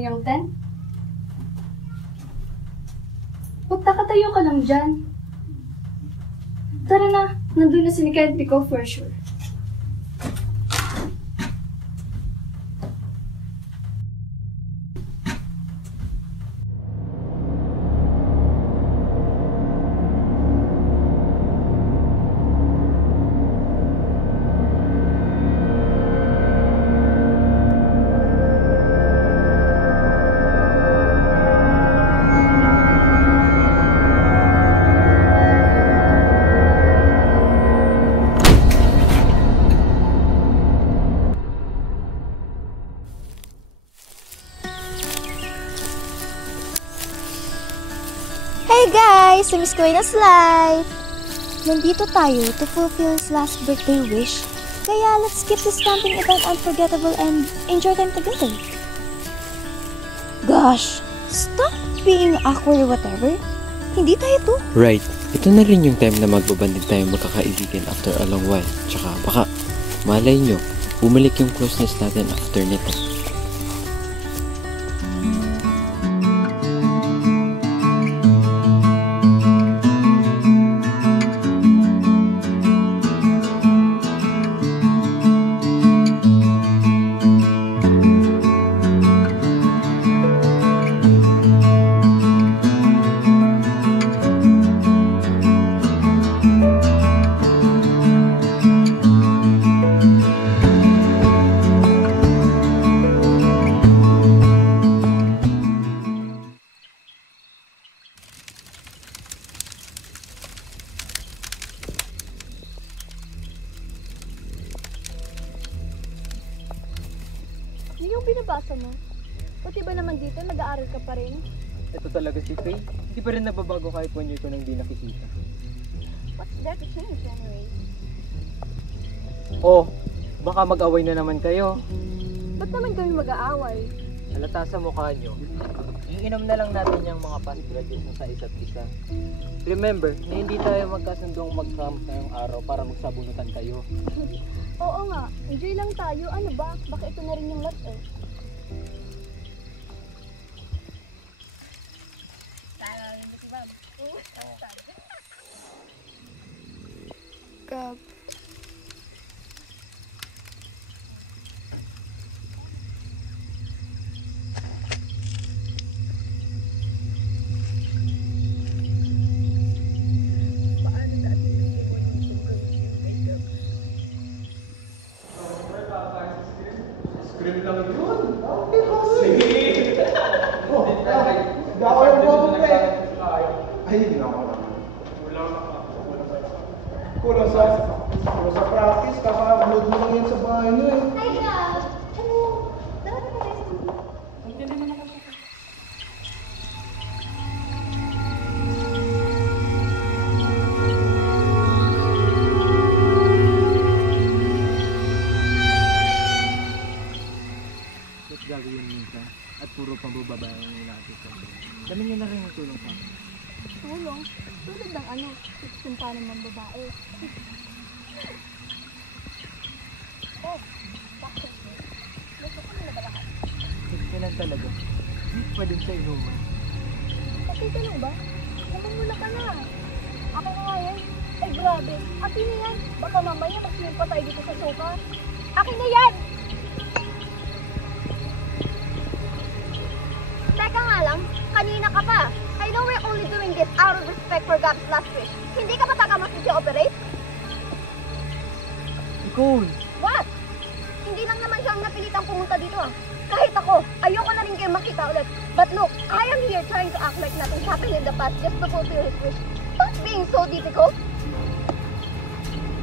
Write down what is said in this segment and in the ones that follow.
yung tent? Magtakatayo ka lang dyan. Tara na, nandun na si Nikedrico for sure. Hey guys! Miss Kuena's Life! Nandito tayo to fulfill his last birthday wish. Kaya let's keep this camping event unforgettable and enjoy time together. Gosh! Stop being awkward or whatever. Hindi tayo to. Right. Ito na rin yung time na magbabanding tayo magkakaibigan after a long while. Tsaka baka, malay nyo, bumalik yung closeness natin after nito. Ano yung binabasa mo? Pati ba naman dito, nag-aaral ka pa rin? Ito talaga si Faye. Hindi pa rin nababago kahit 1 year ko nang di nakikita. What's there to change anyway? Oh, baka mag-away na naman kayo. Ba't naman kami mag-aaway? Halata sa mukha nyo. Iinom na lang natin yung mga past grudges sa isa't isa. Remember, na hindi tayo magkasundong mag-camp ngayong araw para magsabunutan kayo. Oo nga, enjoy lang tayo. Ano ba? Baka ito na rin yung last eh. Gab. Scream lang yun. Okay, sige. Oh, dako yung buong pre. Ay, nako naman. Kulang sa practice. Kaka-upload mo lang yan sa bahay nyo eh. Hi, Gab! Ano? Dapat na tayo sa mga. Hindi naman ako siya. Ba't gagawin minsan? At puro pambababa ang natin sa akin. Dami nyo na rin ang tulong sa akin. Tulong? Tulad ng ano? Sumpa naman babae. Oh, bakit? Gusto ko na ba lahat? Kasi lang talaga. Hindi pa din sa inuman. Kasi ka lang ba? Namumula ka na. Ako na nga yan. Ay grabe. Akin na yan. Baka mamaya magsinig pa tayo dito sa sofa. Akin na yan! Teka nga lang. Kanina ka pa. I know we're only doing this out of respect for Gab's last wish. Hindi ka pa taga mag-operate? Nicole! What? Hindi lang naman siyang napilitang pumunta dito ah. Kahit ako, ayoko na rin kayo makita ulit. But look, I am here trying to act like nothing happened in the past just to fulfill his wish. Stop being so difficult.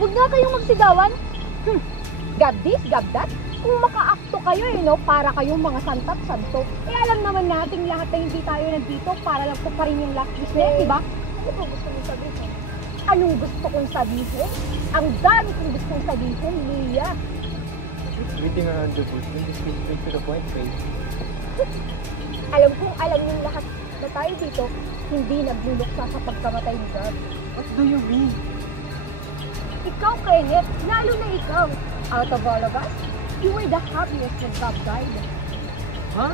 Huwag na kayong magsigawan. Gab this, gab that. Kung maka-akto kayo para kayong mga santat-santo, alam naman nating lahat na hindi tayo nandito para lang po pa rin yung last wish na yan, di ba? Ano po gusto mong sabihin? Anong gusto kong sabihin? Ang dami kong gustong sabihin, Lia. Everything around the bush, just get straight to the point, Faye. Alam kong alam yung lahat na tayo dito, hindi nagluluksa sa pagkamatay ni Gab. What do you mean? Ikaw, Kenneth, lalo na ikaw. Out of all of us, you were the happiest when Gab died. Huh?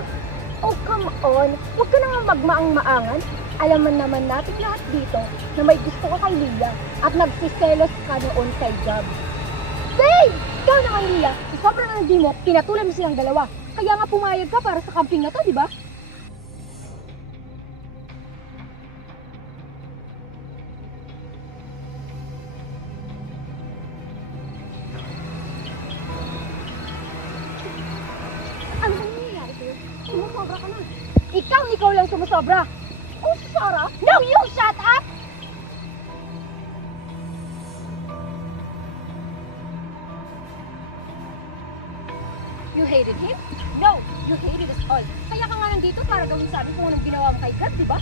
Oh, come on. Huwag ka na nga magmaang-maangan. Alaman naman natin lahat dito na may gusto ka kay Leah at nagsiselos ka noon kay Gab. Babe! Ikaw naman, Leah. Sa sobrang hindi mo, pinatulan mo silang dalawa. Kaya nga pumayag ka para sa camping na to, di ba? Ano ba nangyayari sa'yo? Sumusobra ka na. Ikaw lang sumusobra. Oh, Sarah? No, you shut up! You hated him? No, you hated us all. Kaya ka nga nandito para gawin sa amin kung anong ginawa mo kay Gab, di ba?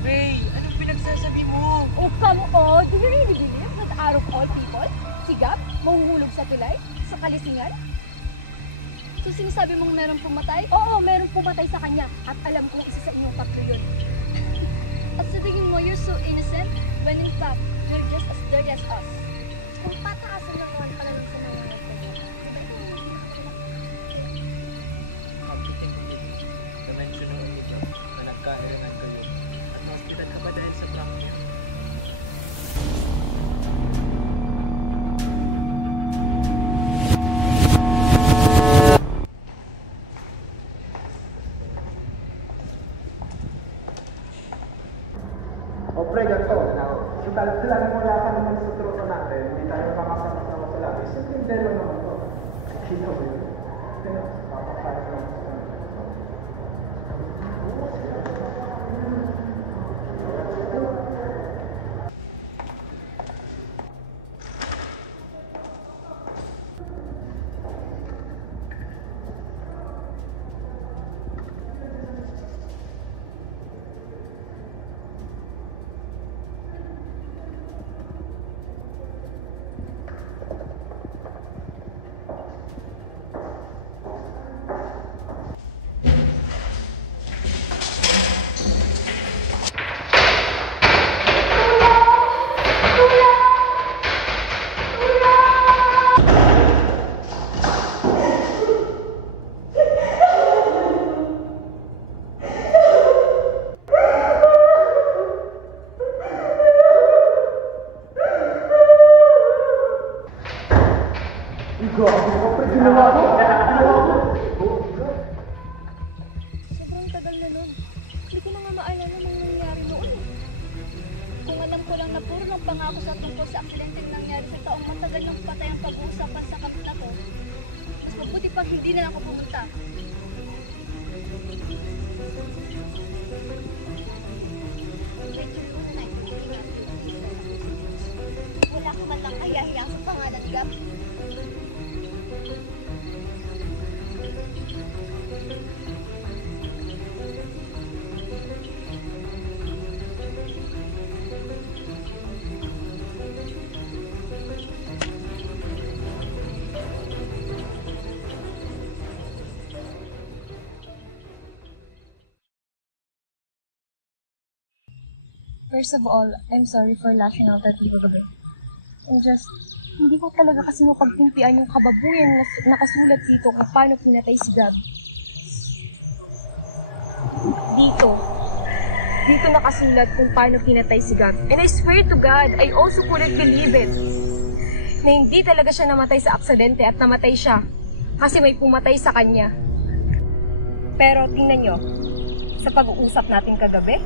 Ray, anong pinagsasabi mo? Oh, come on! Do you really believe that out of all people, si Gab mahuhulog sa tulay, sa kalisingan? So sinasabi mong meron pumatay? Oo, meron pumatay sa kanya at alam kong isa sa inyong tatlo yun. At sa tingin mo, you're so innocent when in fact, you're just as dirty as us. Kung pataasan ng mga pala ng sinawa ko, Kapitin ko din. Na-mention mo ito na nagkailangan kayo. At hospital ka ba dahil sa prank niya? O pre, ganito. So, talagang wala ka naman sa tropa natin, hindi tayo makakasama-sama sa labi. Simple lang naman to. Kita mo yun? Papapayag lang sa Sobrang tagal na nun. Hindi ko na nga maalala nang nangyari noon. Kung alam ko lang na puro ng pangako sa tungkol sa aksidenteng nangyari sa taong matagal ng patay ang pag-uusapan sa kamp na to, mas mabuti pang hindi na ako pumunta. wala ka man lang kahiyahiya sa pangalan, Gab. First of all, I'm sorry for lashing out at you kagabi. Hindi ko talaga kasi mapagtimpian yung kababuyan na nakasulat dito kung paano pinatay si Gab. Dito nakasulat kung paano pinatay si Gab. And I swear to God, I also couldn't believe it. Na hindi talaga siya namatay sa aksidente at namatay siya kasi may pumatay sa kanya. Pero tingnan nyo, sa pag-uusap natin kagabi,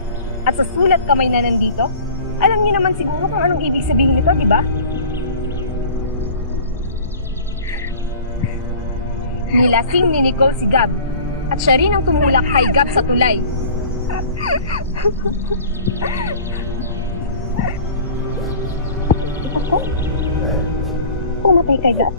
at sa sulat kamay na nandito, alam niyo naman siguro kung anong ibig sabihin nito, di ba? Nilasing ni Nicole si Gab, at siya rin ang tumulak kay Gab sa tulay. Ikaw ko? Pumatay kay Gab.